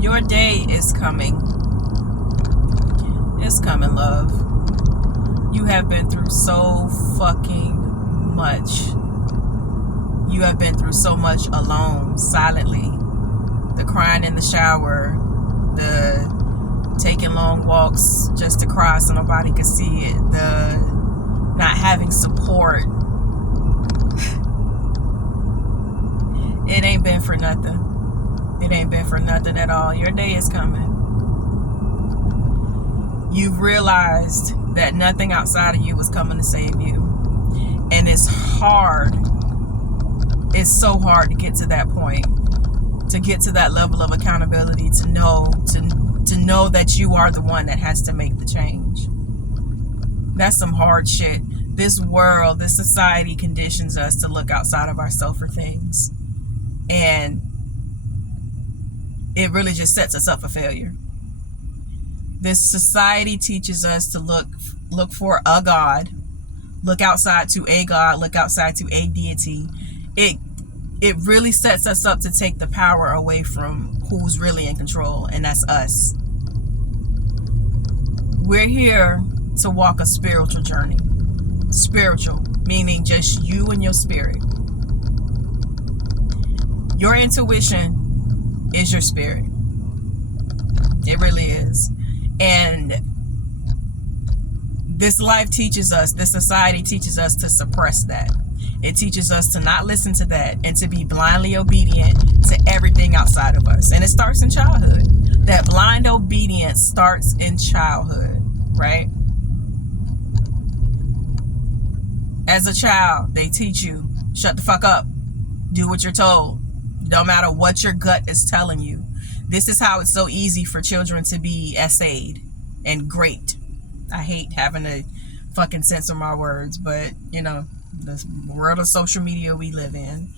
Your day is coming. It's coming, love. You have been through so fucking much. You have been through so much alone, silently. The crying in the shower, the taking long walks just to cry so nobody could see it, the not having support. It ain't been for nothing. It ain't been for nothing at all. Your day is coming. You've realized that nothing outside of you is coming to save you. And it's hard. It's so hard to get to that point. To get to that level of accountability, to know that you are the one that has to make the change. That's some hard shit. This world, this society conditions us to look outside of ourselves for things. And it really just sets us up for failure. This society teaches us to look for a God, look outside to a God, look outside to a deity. It really sets us up to take the power away from who's really in control, and that's us. We're here to walk a spiritual journey. Spiritual, meaning just you and your spirit. Your intuition is your spirit. It really is. And this life teaches us, this society teaches us to suppress that. It teaches us to not listen to that and to be blindly obedient to everything outside of us. And it starts in childhood. That blind obedience starts in childhood, right? As a child, they teach you, shut the fuck up. Do what you're told. No matter what your gut is telling you. This is how it's so easy for children to be essayed and great. I hate having to fucking censor my words, but you know, the world of social media we live in.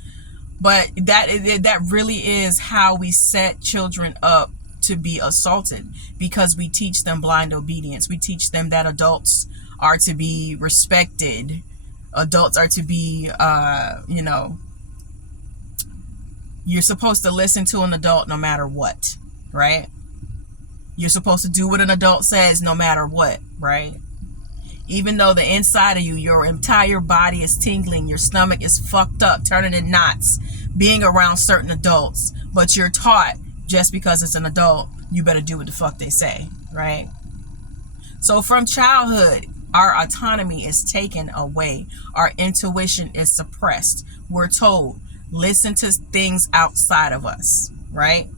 But that really is how we set children up to be assaulted, because we teach them blind obedience. We teach them that adults are to be respected. Adults are to be, you're supposed to listen to an adult no matter what, right? You're supposed to do what an adult says no matter what, right? Even though the inside of you, your entire body is tingling, your stomach is fucked up, turning in knots, being around certain adults, but you're taught just because it's an adult, you better do what the fuck they say, right? So from childhood, our autonomy is taken away. Our intuition is suppressed. We're told, listen to things outside of us, right?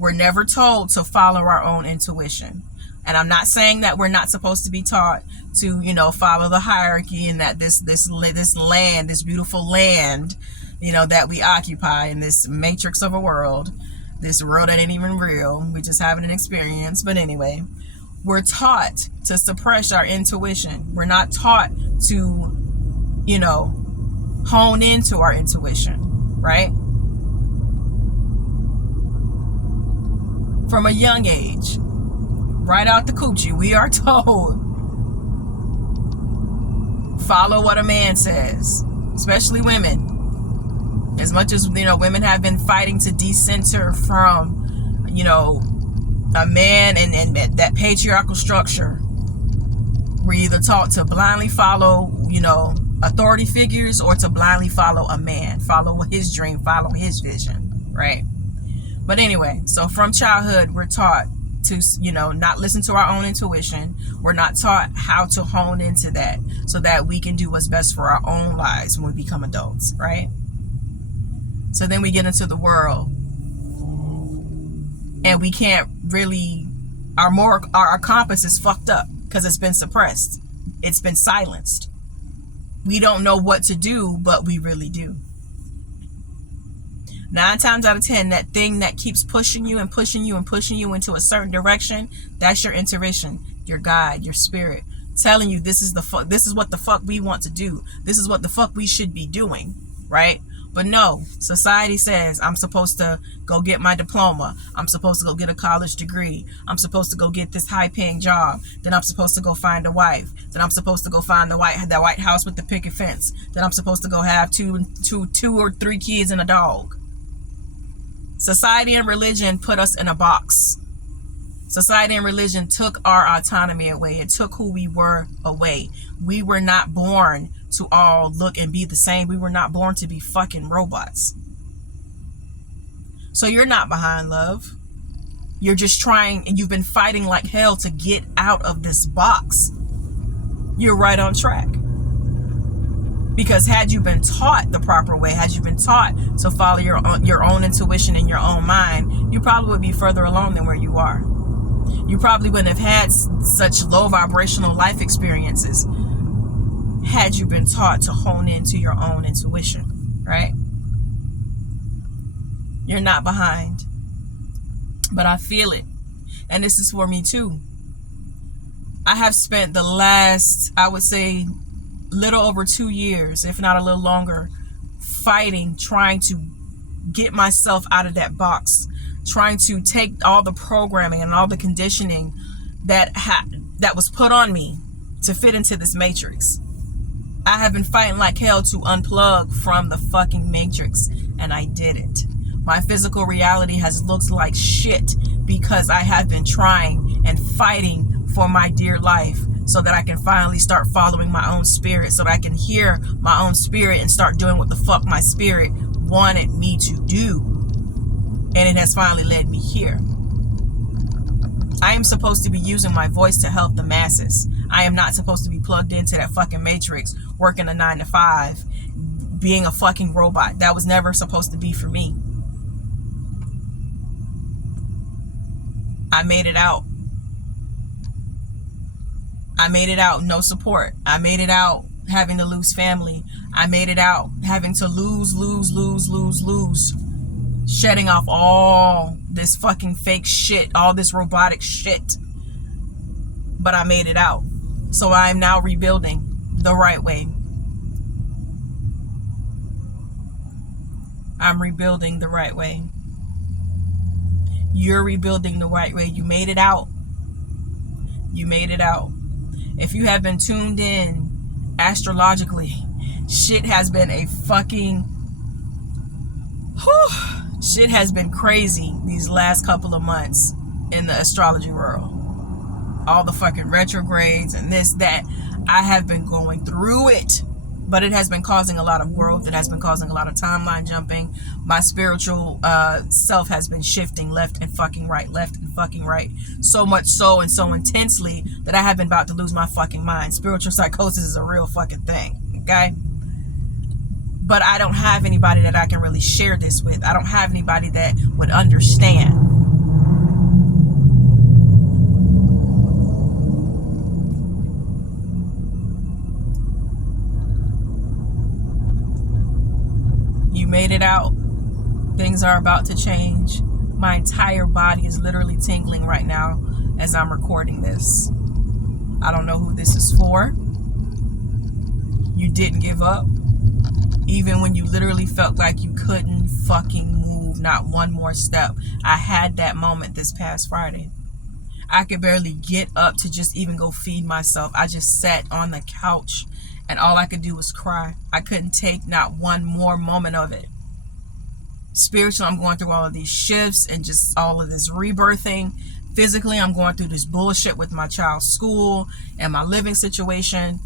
We're never told to follow our own intuition. And I'm not saying that we're not supposed to be taught to, follow the hierarchy, and that this land, this beautiful land, that we occupy in this matrix of a world, this world that ain't even real. We just having an experience. But anyway, we're taught to suppress our intuition. We're not taught to, hone into our intuition. Right? From a young age, right out the coochie, we are told, follow what a man says, especially women. As much as, women have been fighting to decenter from, a man and that patriarchal structure. We're either taught to blindly follow, authority figures, or to blindly follow a man, follow his dream, follow his vision, right? But anyway, so from childhood, we're taught to, not listen to our own intuition. We're not taught how to hone into that so that we can do what's best for our own lives when we become adults, right? So then we get into the world, and we can't really, our compass is fucked up because it's been suppressed. It's been silenced. We don't know what to do, but we really do. 9 times out of 10, that thing that keeps pushing you and pushing you and pushing you into a certain direction, that's your intuition, your guide, your spirit, telling you this is what the fuck we want to do. This is what the fuck we should be doing, right? But no, society says I'm supposed to go get my diploma. I'm supposed to go get a college degree. I'm supposed to go get this high-paying job. Then I'm supposed to go find a wife. Then I'm supposed to go find the White House with the picket fence. Then I'm supposed to go have two or three kids and a dog. Society and religion put us in a box. Society and religion took our autonomy away. It took who we were away. We were not born to all look and be the same. We were not born to be fucking robots. So you're not behind, love. You're just trying, and you've been fighting like hell to get out of this box. You're right on track. Because had you been taught the proper way, had you been taught to follow your own intuition and your own mind, you probably would be further along than where you are. You probably wouldn't have had such low vibrational life experiences had you been taught to hone into your own intuition, right? You're not behind. But I feel it. And this is for me too. I have spent the last, I would say, little over 2 years, if not a little longer, fighting, trying to get myself out of that box, trying to take all the programming and all the conditioning that was put on me to fit into this matrix. I have been fighting like hell to unplug from the fucking matrix, and I did it. My physical reality has looked like shit because I have been trying and fighting for my dear life so that I can finally start following my own spirit, so that I can hear my own spirit and start doing what the fuck my spirit wanted me to do. And it has finally led me here. I am supposed to be using my voice to help the masses. I am not supposed to be plugged into that fucking matrix, working a 9 to 5, being a fucking robot. That was never supposed to be for me. I made it out. I made it out, no support. I made it out having to lose family. I made it out having to lose. Shedding off all this fucking fake shit, all this robotic shit. But I made it out. So I am now rebuilding the right way. I'm rebuilding the right way. You're rebuilding the right way. You made it out. You made it out. If you have been tuned in astrologically, shit has been a fucking... shit has been crazy these last couple of months in the astrology world. All the fucking retrogrades and this, that. I have been going through it. But it has been causing a lot of growth. It has been causing a lot of timeline jumping. My spiritual self has been shifting left and fucking right. So much so and so intensely that I have been about to lose my fucking mind. Spiritual psychosis is a real fucking thing. Okay? But I don't have anybody that I can really share this with. I don't have anybody that would understand. You made it out. Things are about to change. My entire body is literally tingling right now as I'm recording this. I don't know who this is for. You didn't give up. Even when you literally felt like you couldn't fucking move not one more step. I had that moment this past Friday. I could barely get up to just even go feed myself. I just sat on the couch and all I could do was cry. I couldn't take not one more moment of it. Spiritually, I'm going through all of these shifts and just all of this rebirthing. Physically, I'm going through this bullshit with my child's school and my living situation.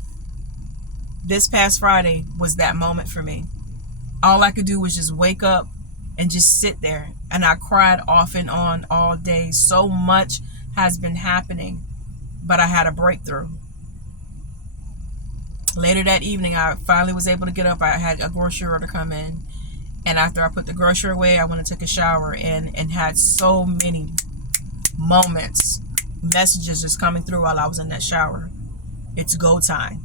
This past Friday was that moment for me. All I could do was just wake up and just sit there. And I cried off and on all day. So much has been happening, but I had a breakthrough. Later that evening, I finally was able to get up. I had a grocery order come in. And after I put the grocery away, I went and took a shower and had so many moments, messages just coming through while I was in that shower. It's go time.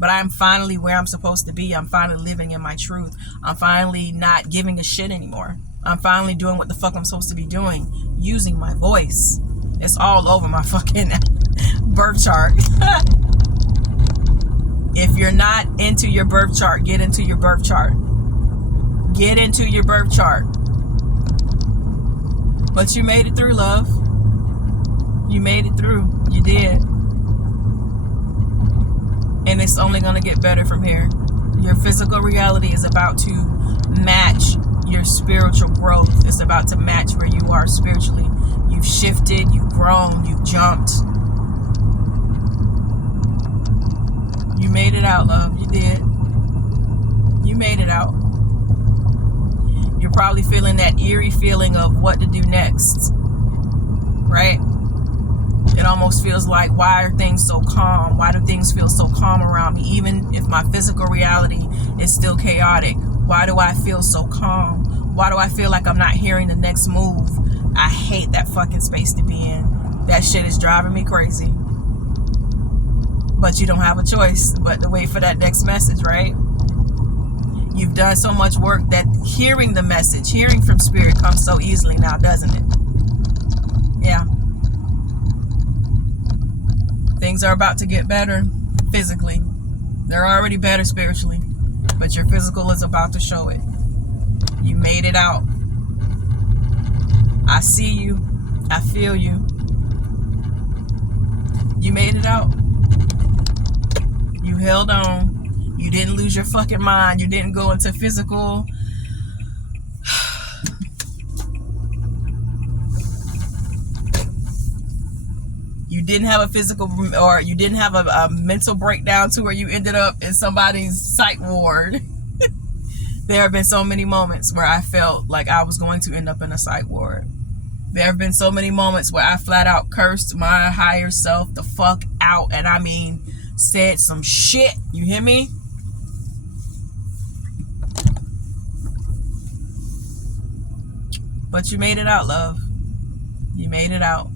But I'm finally where I'm supposed to be. I'm finally living in my truth. I'm finally not giving a shit anymore. I'm finally doing what the fuck I'm supposed to be doing, using my voice. It's all over my fucking birth chart. If you're not into your birth chart, get into your birth chart. Get into your birth chart. But you made it through, love. You made it through. You did. And it's only going to get better from here. Your physical reality is about to match your spiritual growth is about to match where you are spiritually. You've shifted, you've grown, you've jumped. You made it out, love. You did. You made it out. You're probably feeling that eerie feeling of what to do next, right? It almost feels like, why are things so calm? Why do things feel so calm around me? Even if my physical reality is still chaotic, why do I feel so calm? Why do I feel like I'm not hearing the next move? I hate that fucking space to be in. That shit is driving me crazy. But you don't have a choice but to wait for that next message, right? You've done so much work that hearing the message, hearing from spirit comes so easily now, doesn't it? Yeah. Things are about to get better physically. They're already better spiritually, but your physical is about to show it. You made it out. I see you. I feel you. You made it out. You held on. You didn't lose your fucking mind. You didn't go into physical. You didn't have a physical, or you didn't have a mental breakdown to where you ended up in somebody's psych ward. There have been so many moments where I felt like I was going to end up in a psych ward. There have been so many moments where I flat out cursed my higher self the fuck out. And I mean, said some shit. You hear me? But you made it out, love. You made it out.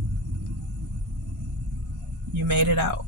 You made it out.